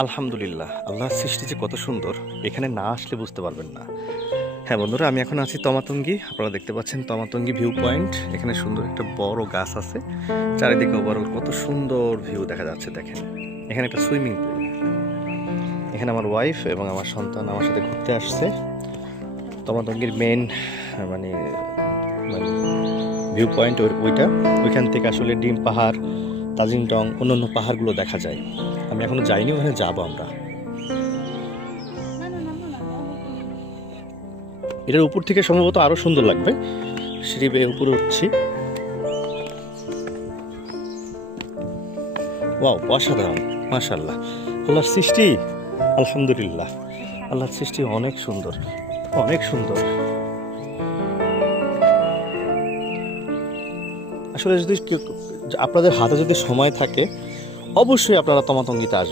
আলহামদুলিল্লাহ, আল্লাহর সৃষ্টি যে কত সুন্দর এখানে না আসলে বুঝতে পারবেন না। হ্যাঁ বন্ধুরা, আমি এখন আছি তমাতঙ্গি। আপনারা দেখতে পাচ্ছেন তমাতঙ্গি ভিউ পয়েন্ট। এখানে সুন্দর একটা বড় গাছ আছে, চারিদিকে ওভারঅল কত সুন্দর ভিউ দেখা যাচ্ছে। দেখেন এখানে একটা সুইমিং পুল। এখানে আমার ওয়াইফ এবং আমার সন্তান আমার সাথে ঘুরতে আসছে। তমাতঙ্গির মেন মানে মানে ভিউ পয়েন্ট ওইটা। ওইখান থেকে আসলে ডিম পাহাড়, তাজিংডং, অন্যান্য পাহাড়গুলো দেখা যায়। আমি এখনো যাইনি, ওখানে যাবো আমরা। এটার উপর থেকে সম্ভবত আরো সুন্দর লাগবে। সিঁড়ি বেয়ে উপরে উঠছি। ওয়াও, অসাধারণ, মাশাআল্লাহ। আল্লাহর সৃষ্টি, আলহামদুলিল্লাহ, আল্লাহর সৃষ্টি অনেক সুন্দর, অনেক সুন্দর। আসলে যদি আপনাদের হাতে যদি সময় থাকে, অবশ্যই আপনারা তমাতঙ্গিতে আসবেন।